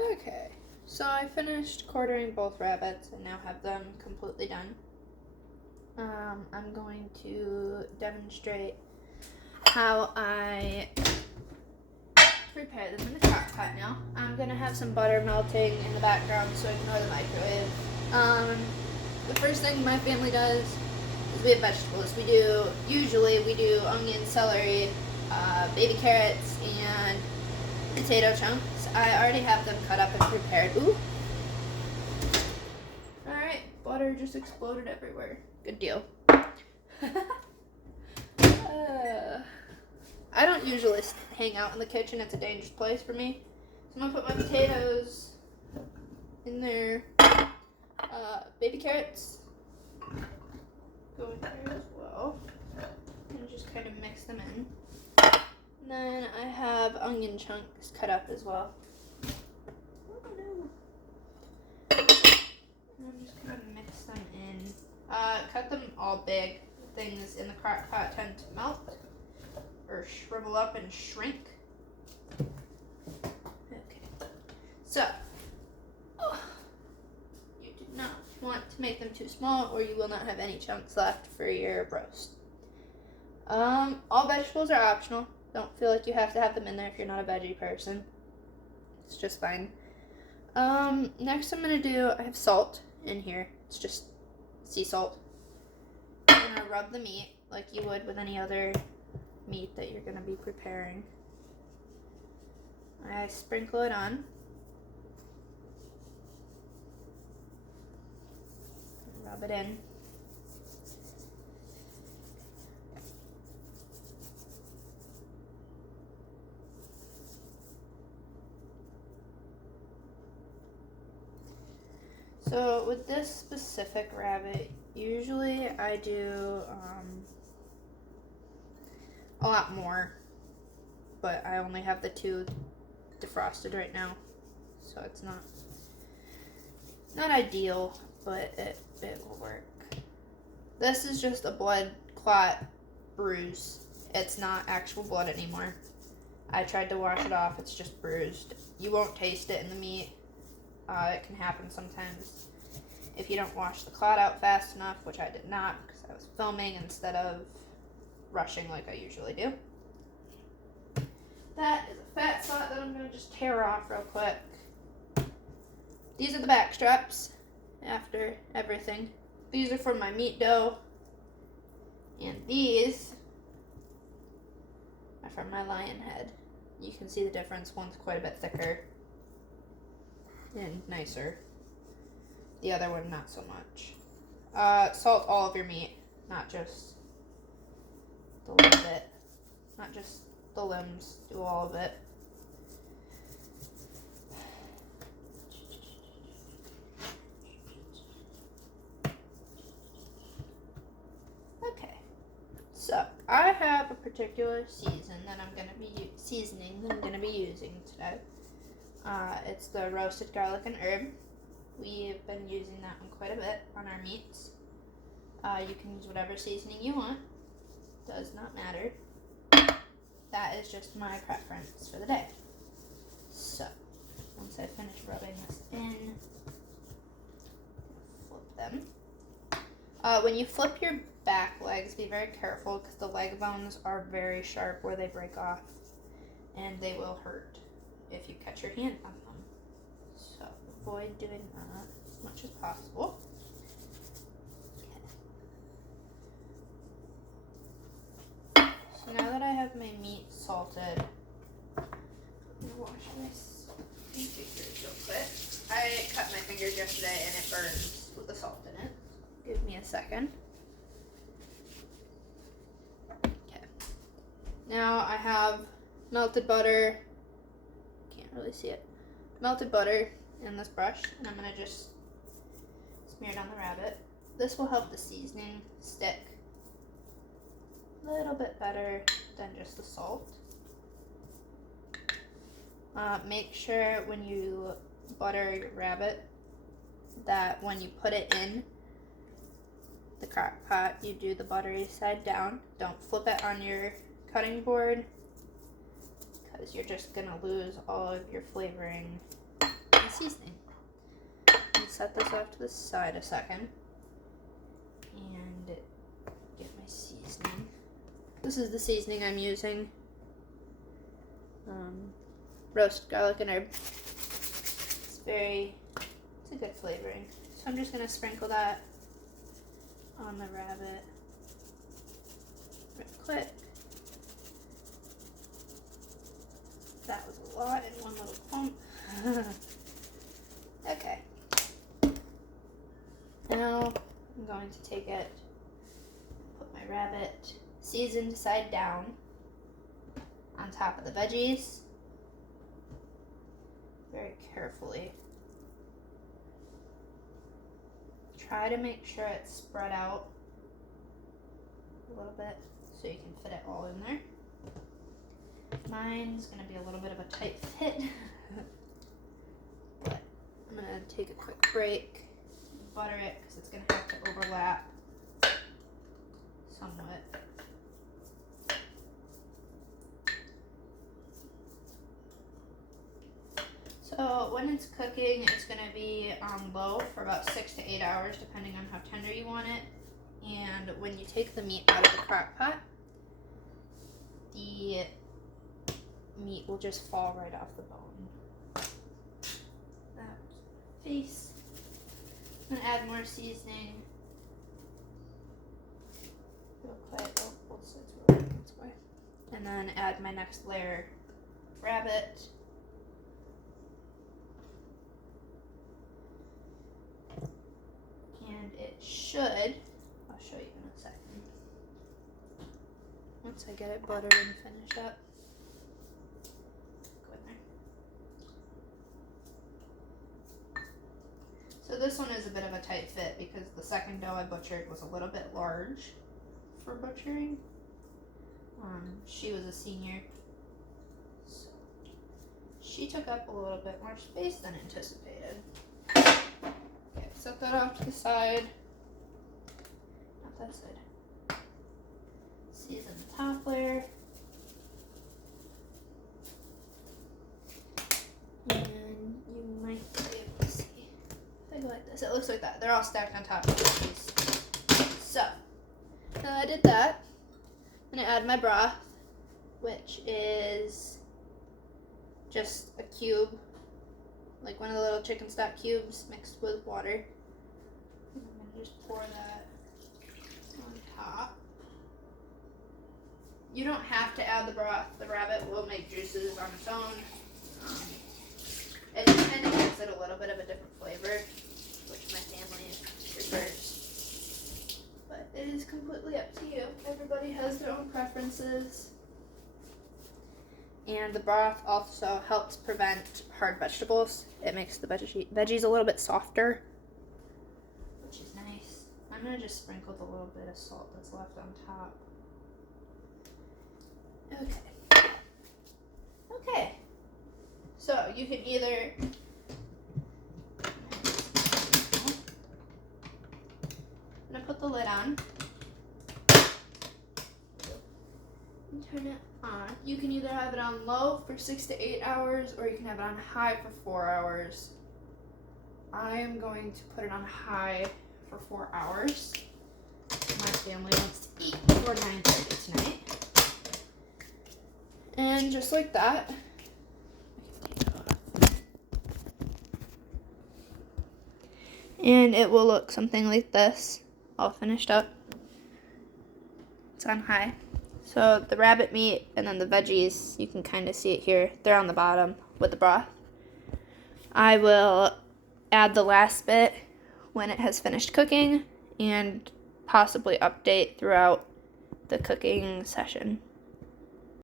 Okay, so I finished quartering both rabbits and now have them completely done. I'm going to demonstrate how I prepare them in the crock pot now. I'm going to have some butter melting in the background, so ignore the microwave. The first thing my family does is we have vegetables. Usually we do onion, celery, baby carrots, and potato chunks. I already have them cut up and prepared. Ooh. Alright, butter just exploded everywhere. Good deal. I don't usually hang out in the kitchen. It's a dangerous place for me. So I'm going to put my potatoes in there. Baby carrots go in there as well. And just kind of mix them in. And then I have onion chunks cut up as well. Oh no. And I'm just going to mix them in. Cut them all big. Things in the crock pot tend to melt or shrivel up and shrink. Okay. So, you do not want to make them too small or you will not have any chunks left for your roast. All vegetables are optional. Don't feel like you have to have them in there if you're not a veggie person. It's just fine. Next I'm going to do, I have salt in here. It's just sea salt. I'm going to rub the meat like you would with any other meat that you're going to be preparing. I sprinkle it on. Rub it in. So with this specific rabbit, usually I do a lot more, but I only have the 2 defrosted right now, so it's not ideal, but it will work. This is just a blood clot bruise. It's not actual blood anymore. I tried to wash it off. It's just bruised. You won't taste it in the meat. It can happen sometimes if you don't wash the clot out fast enough, which I did not because I was filming instead of rushing like I usually do. That is a fat spot that I'm going to just tear off real quick. These are the back straps after everything. These are for my meat dough. And these are for my lion head. You can see the difference. One's quite a bit thicker and nicer. The other one, not so much. Salt all of your meat, not just the little bit. Not just the limbs, do all of it. Okay, so I have a particular seasoning that I'm going to be using today. It's the roasted garlic and herb. We've been using that one quite a bit on our meats. You can use whatever seasoning you want. Does not matter. That is just my preference for the day. So, once I finish rubbing this in, flip them. When you flip your back legs, be very careful because the leg bones are very sharp where they break off, and they will hurt if you catch your hand on them. So, avoid doing that as much as possible. So now that I have my meat salted, I'm going to wash my fingers real quick. I cut my fingers yesterday and it burns with the salt in it. Give me a second. Okay. Now I have melted butter. Can't really see it. Melted butter in this brush, and I'm going to just smear it on the rabbit. This will help the seasoning stick a little bit better than just the salt. Make sure when you butter your rabbit that when you put it in the crock pot, you do the buttery side down. Don't flip it on your cutting board because you're just going to lose all of your flavoring seasoning. Set this off to the side a second and get my seasoning. This is the seasoning I'm using. Roasted garlic and herb. It's a good flavoring. So I'm just gonna sprinkle that on the rabbit real quick. That was a lot in one little clump. Okay. Now I'm going to take it, put my rabbit seasoned side down on top of the veggies very carefully. Try to make sure it's spread out a little bit so you can fit it all in there. Mine's going to be a little bit of a tight fit, but I'm going to take a quick break. Butter it because it's going to have to overlap somewhat. So when it's cooking, it's going to be on low for about 6 to 8 hours depending on how tender you want it. And when you take the meat out of the crock pot, the meat will just fall right off the bone. That face. I'm gonna add more seasoning. Real quick. Oh, both sides were right. That's why. And then add my next layer of rabbit. And it should, I'll show you in a second. Once I get it buttered and finished up. Go in there. So this one is a bit of a tight fit because the second doe I butchered was a little bit large for butchering. She was a senior, so she took up a little bit more space than anticipated. Okay, set that off to the side. Not that side. Season the top layer. And you might be able to see. Like this. It looks like that. They're all stacked on top of these. So, now I did that. I'm gonna add my broth, which is just a cube, like one of the little chicken stock cubes mixed with water. I'm gonna just pour that on top. You don't have to add the broth. The rabbit will make juices on its own. It kind of gives it a little bit of a different flavor, which my family prefers. But it is completely up to you. Everybody has their own preferences. And the broth also helps prevent hard vegetables. It makes the veggies a little bit softer, which is nice. I'm going to just sprinkle the little bit of salt that's left on top. Okay. So you can either I'm gonna put the lid on and turn it on. You can either have it on low for 6 to 8 hours or you can have it on high for 4 hours. I am going to put it on high for 4 hours. My family wants to eat before 9:30 tonight. And just like that, and it will look something like this, all finished up. It's on high. So the rabbit meat and then the veggies, you can kind of see it here. They're on the bottom with the broth. I will add the last bit when it has finished cooking and possibly update throughout the cooking session.